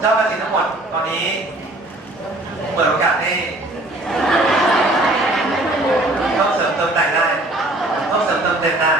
เจ้าภาษีทั้งหมดตอนนี้เปิดโอกาสให้เข้าเสริมเติมแต่งได้เข้าเสริมเติมเต็มได้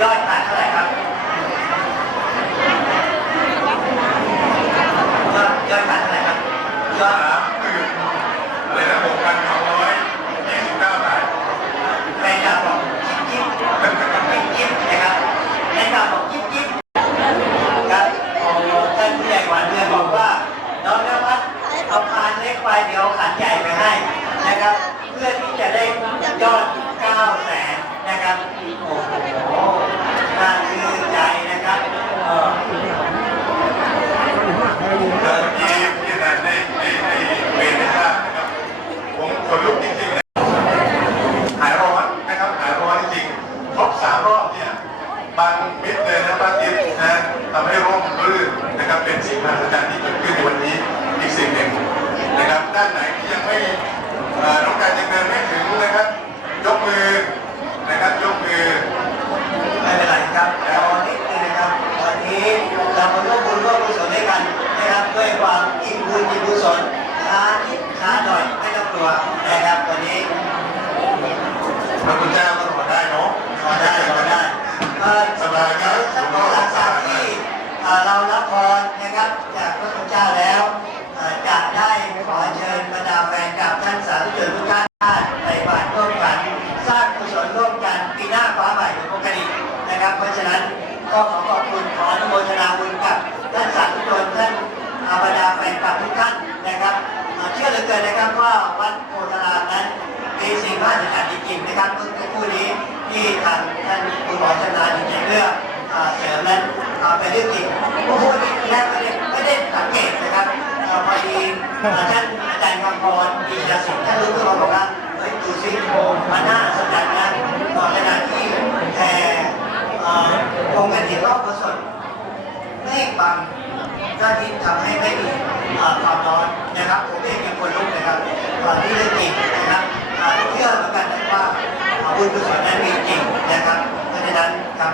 ยอดขายเท่าไหร่ครับยอดยอดขายเท่าไหร่ครับยอด สามหมื่นอะไรนะหกพันสองร้อยยี่สิบเก้าบาท แฟนคลับบอกจิ๊บจิ๊บจิ๊บจิ๊บนะครับแฟนคลับบอกจิ๊บจิ๊บครับของท่านผู้ใหญ่หวานเดือนบอกว่าน้องนภัสเอาพานเล็กไปเดี๋ยวขันใหญ่ไปให้นะครับ เพื่อที่จะได้ยอด9แสนนะครับโอ้โหน่าชื่นใจนะครับเออ เมื่อกี้ที่นั่นได้ได้ได้เรียนให้ทราบนะครับ ผมขนลุกจริงๆนะหายร้อนนะครับ หายร้อนจริงๆครบสามรอบเนี่ย บางมิตรเลยนะบางทิศนะทำให้ร่มรื่นนะครับเป็นสิ่งมหัศจรรย์ที่เกิดขึ้นในวันนี้อีกสิ่งหนึ่งนะครับ ด้านไหนที่ยังไม่น้องการยังเดินไม่ถึงนะครับ ยกมือนะครับยกมือ ไม่เป็นไรครับรอนิดนึงนะครับวันนี้เรามาร่วมบุญร่วมกุศลด้วยกันนะครับด้วยความอิ่มบุญอิ่มกุศลช้านิดช้าหน่อยไม่ต้องกลัวนะครับวันนี้ พระคุณเจ้าก็รอได้เนาะ รอได้รอได้ เอ่อสบายครับหลวงพ่อหรัลักงษาจากที่เรารับพรนะครับจากพระคุณเจ้าแล้วจะได้ขอเชิญบรรดาแฟนคลับท่านสาธุชนทุกท่านใส่บาตรร่วมกันสร้างกุศลร่วมกันปีหน้าฟ้าใหม่เป็นปกตินะครับ เพราะฉะนั้นก็ขอขอบคุณขออนุโมทนาบุญกับท่านสาธุชนท่านอาบรรดาแฟนคลับทุกท่านนะครับเชื่อเหลือเกินนะครับว่าวัดโพธารามนั้นมีสิ่งมหัศจรรย์จริงๆนะครับเมื่อคู่นี้ ที่ทางท่านคุณหมอชำนาญอยู่ในเรื่องเสริมนั้นเป็นเรื่องจริงผู้พูดนี้แรกไม่ได้ไม่ได้สังเกตนะครับพอดีท่านอาจารย์คำพรดีชสุขท่านรู้ตัวบอกว่าเฮ้ยดูสิมันน่าสนใจนะตอนขณะที่แผ่เอ่อองกันถินรอบพระสดเมฆบังก็ที่ทำให้ไม่มีความร้อนนะครับผมเองเป็นคนลุกนะครับตอนนี้เรื่องจริงนะครับเชื่อเหมือนกันว่า เอ่อบุญกุศลนั้นมีจริงนะครับ เพราะฉะนั้นครับ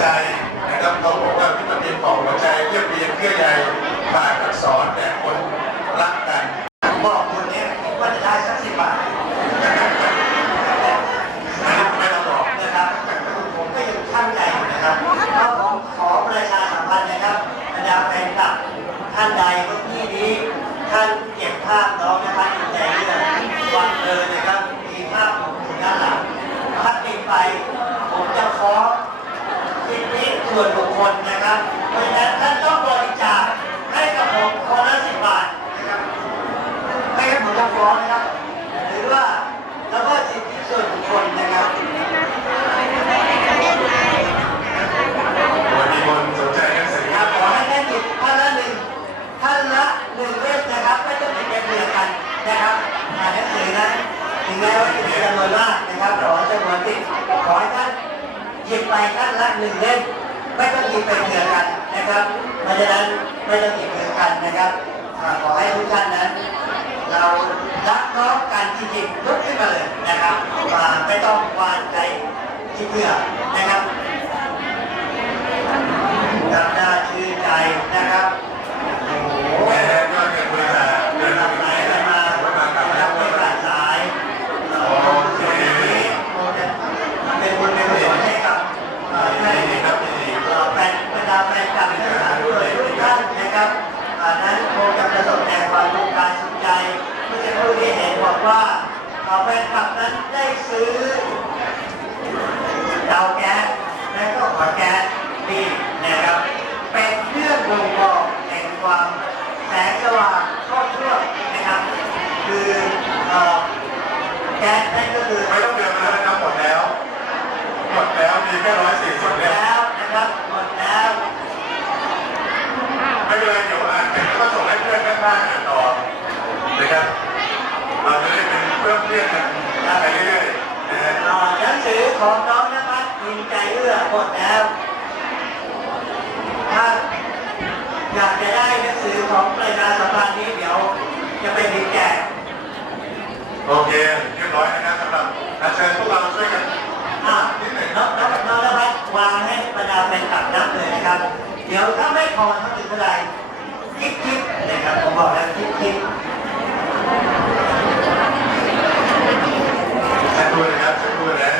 ใจนะครับเขาบอกว่าวิตามินของหัวใจเรียบเรียงเพื่อใยฝากอักษรแต่คนรักกัน บอกคุณเนี่ยว่าจะได้สักสิบบาท คนนะครับ เพราะฉะนั้นท่านต้องบริจาคให้กับผมคนละสิบบาทนะครับไม่งั้นผมจะฟ้องนะครับ หรือว่าแล้วก็สิทธิส่วนบุคคลนะครับวันนี้คนสนใจหนังสือครับขอให้ท่านหยิบท่านละหนึ่งท่านละหนึ่งเล่มนะครับไม่ต้องเป็นเบื่อกันนะครับอ่านหนังสือนั้นถึงแม้ว่าจะมีจำนวนมากนะครับขอจำนวนติดขอให้ท่านหยิบไปท่านละหนึ่งเล่ม ไม่ต้องหยิบไปเบื่อกันนะครับเพราะฉะนั้นไม่ต้องหยิบเบื่อกันนะครับขอให้ทุกท่านนั้น เรารักน้องกันจริงๆลุกขึ้นมาเลยนะครับมาไม่ต้องวางใจที่เพื่อนะครับทำหน้าชื่นใจนะครับ โอ้โห แม่ยอดเงินบริจาคเดือนละ ทำ ห ไหน นึ่ง กันมา วัดบางกลับ นะ แล้ คว รับไม่ขาดสายเอ่อส่วนนี้คงจะเป็นบุญเป็นกุศลให้กับเอ่อให้ ดีครับดี เอ่อแฟนบรรดาแฟนคลับทั้งสามด้วยทุกท่านนะครับอ่านั้นคงจะประสบแต่ความสุขกายสุขใจเมื่อสักครู่นี้เห็นบอกว่าเอ่อแฟนคลับนั้นได้ซื้อเตาแก๊สและก็หัวแก๊สนี่นะครับ เป็นเครื่องบ่งบอกแห่งความแสงสว่างครอบทั่วนะครับ คือเอ่อแก๊สนั่นก็คือ ไม่ต้องเดือนมาแล้วนะครับหมดแล้ว หมดแล้ว มีแค่ร้อยสี่สิบเนี่ยแล้วนะครับหมดแล้วไม่เป็นไรเดี๋ยวอ่านเสร็จแล้วก็ส่งให้เพื่อนข้างๆอ่านต่อนะครับเราจะได้เป็นเพื่อนเพื่อนกันไปเรื่อยๆนะฮะอ่อหนังสือของน้องนภัสยินใจเอื้อหมดแล้วถ้าอยากจะได้หนังสือของประชาสัมพันธ์นี้เดี๋ยวจะเป็นดีแจกโอเคเรียบร้อยนะครับสำหรับอาเชิญพวกเราช่วยกัน นับเลยนะครับ เดี๋ยวถ้าไม่พอเท่าถึงเมื่อไร่คิดคิดนะครับผมบอกแล้วคิดคิดสักค่นะครับสักคนะ